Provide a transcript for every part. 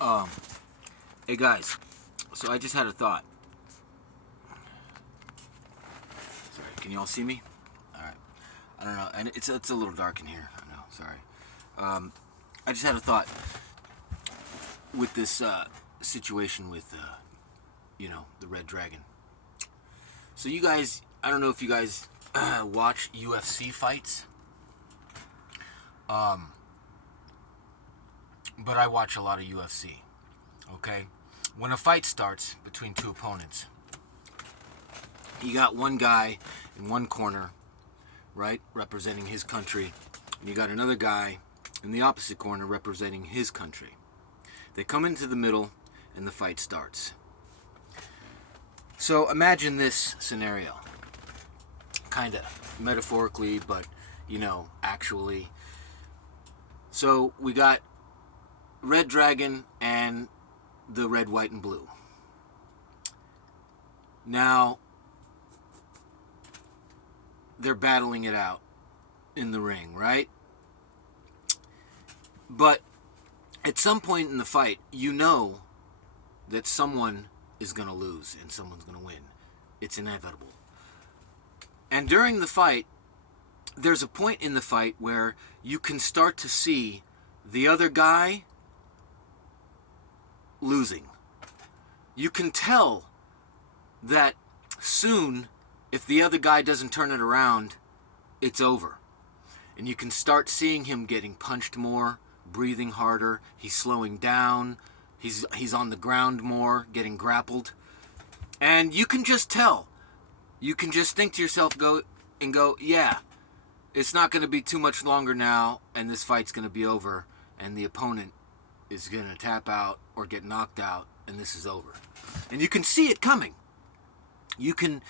Um, hey guys, so I just had a thought. Sorry, can you all see me? All right. I don't know, and it's a little dark in here. I know. Sorry. I just had a thought with this situation with the Red Dragon. So you guys, I don't know if you guys watch UFC fights. But I watch a lot of UFC. Okay? When a fight starts between two opponents, you got one guy in one corner, right, representing his country, and you got another guy in the opposite corner representing his country. They come into the middle, and the fight starts. So imagine this scenario, kind of metaphorically, but actually. So we got Red Dragon and the red, white, and blue. Now, they're battling it out in the ring, right? But at some point in the fight, you know that someone is going to lose and someone's going to win. It's inevitable. And during the fight, there's a point in the fight where you can start to see the other guy losing. You can tell that soon, if the other guy doesn't turn it around, it's over. And you can start seeing him getting punched more, breathing harder, he's slowing down, he's on the ground more, getting grappled. And you can just tell. You can just think to yourself, go, yeah, it's not going to be too much longer now, and this fight's going to be over, and the opponent is going to tap out or get knocked out, and this is over. And you can see it coming. You can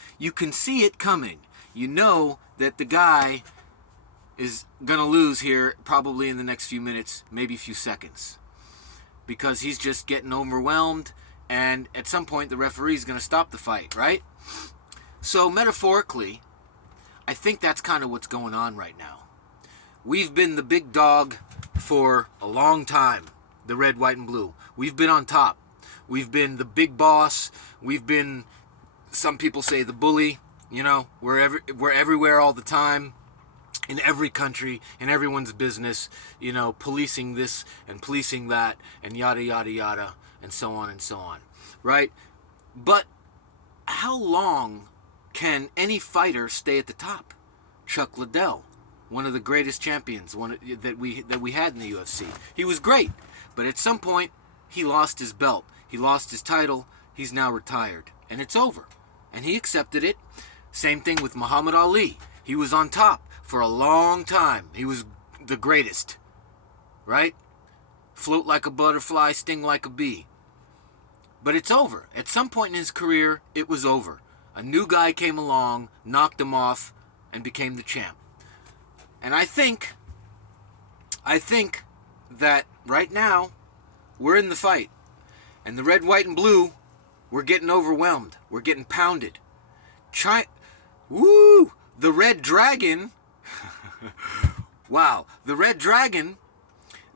see it coming. You know that the guy is going to lose here probably in the next few minutes, maybe a few seconds, because he's just getting overwhelmed, and at some point the referee is going to stop the fight, right? So metaphorically, I think that's kind of what's going on right now. We've been the big dog for a long time, the red, white, and blue. We've been on top. We've been the big boss. We've been, some people say, the bully. We're everywhere all the time, in every country, in everyone's business, policing this and policing that, and yada, yada, yada, and so on, right? But how long can any fighter stay at the top? Chuck Liddell, one of the greatest champions that we had in the UFC. He was great, but at some point, he lost his belt. He lost his title. He's now retired, and it's over. And he accepted it. Same thing with Muhammad Ali. He was on top for a long time. He was the greatest, right? Float like a butterfly, sting like a bee. But it's over. At some point in his career, it was over. A new guy came along, knocked him off, and became the champ. And I think that right now, we're in the fight. And the red, white, and blue, we're getting overwhelmed. We're getting pounded. The Red Dragon, wow, the Red Dragon,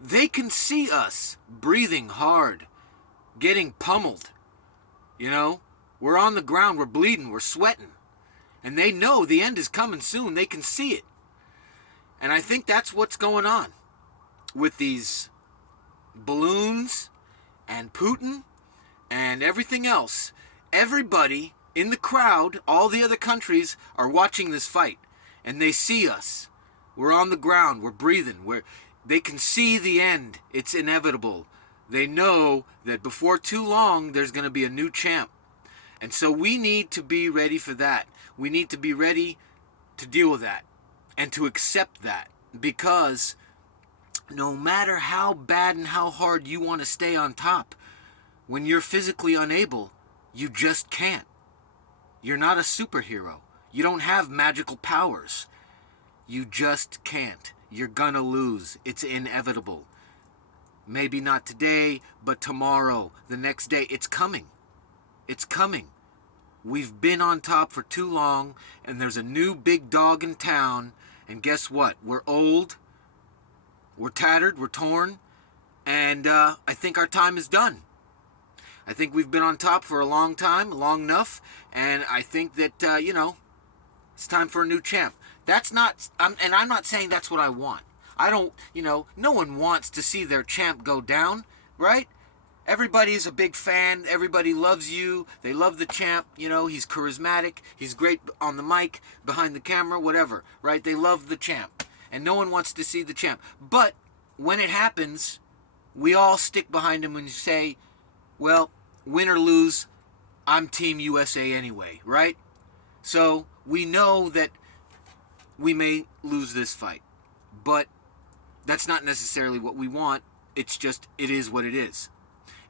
they can see us breathing hard, getting pummeled. We're on the ground, we're bleeding, we're sweating. And they know the end is coming soon. They can see it. And I think that's what's going on with these balloons and Putin and everything else. Everybody in the crowd, all the other countries, are watching this fight. And they see us. We're on the ground, we're breathing. They can see the end. It's inevitable. They know that before too long, there's going to be a new champ. And so we need to be ready for that. We need to be ready to deal with that and to accept that, because no matter how bad and how hard you want to stay on top, when you're physically unable, you just can't. You're not a superhero. You don't have magical powers. You just can't. You're gonna lose. It's inevitable. Maybe not today, but tomorrow, the next day. It's coming. It's coming. We've been on top for too long, and there's a new big dog in town, and guess what? We're old, we're tattered, we're torn, and And I think our time is done. I think we've been on top for a long time, long enough, and I think that, it's time for a new champ. That's not, and I'm not saying that's what I want. I don't, no one wants to see their champ go down, right? Everybody's a big fan. Everybody loves you. They love the champ. He's charismatic. He's great on the mic, behind the camera, whatever, right? They love the champ. And no one wants to see the champ. But when it happens, we all stick behind him and say, well, win or lose, I'm Team USA anyway, right? So we know that we may lose this fight. But that's not necessarily what we want. It's just, it is what it is.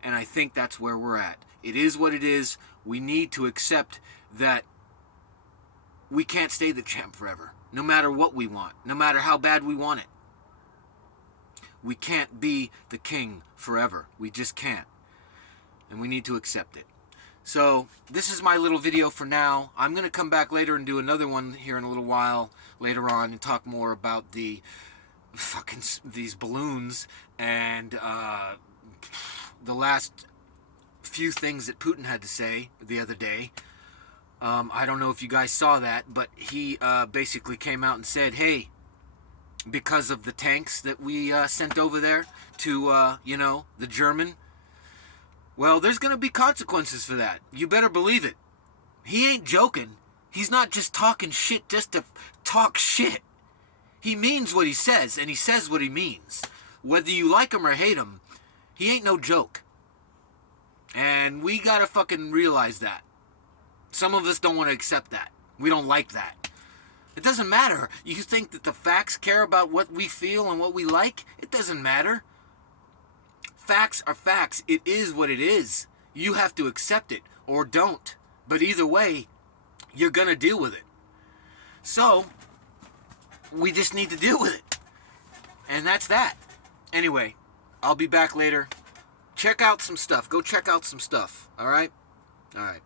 And I think that's where we're at. It is what it is. We need to accept that we can't stay the champ forever, no matter what we want, no matter how bad we want it. We can't be the king forever. We just can't. And we need to accept it. So this is my little video for now. I'm going to come back later and do another one here in a little while later on and talk more about these balloons and the last few things that Putin had to say the other day. I don't know if you guys saw that, but he basically came out and said, hey, because of the tanks that we sent over there to, the German, well, there's going to be consequences for that. You better believe it. He ain't joking. He's not just talking shit just to talk shit. He means what he says, and he says what he means. Whether you like him or hate him, he ain't no joke. And we gotta fucking realize that. Some of us don't want to accept that. We don't like that. It doesn't matter. You think that the facts care about what we feel and what we like? It doesn't matter. Facts are facts. It is what it is. You have to accept it or don't. But either way, you're gonna deal with it. So, we just need to deal with it. And that's that. Anyway, I'll be back later. Check out some stuff. Go check out some stuff. All right? All right.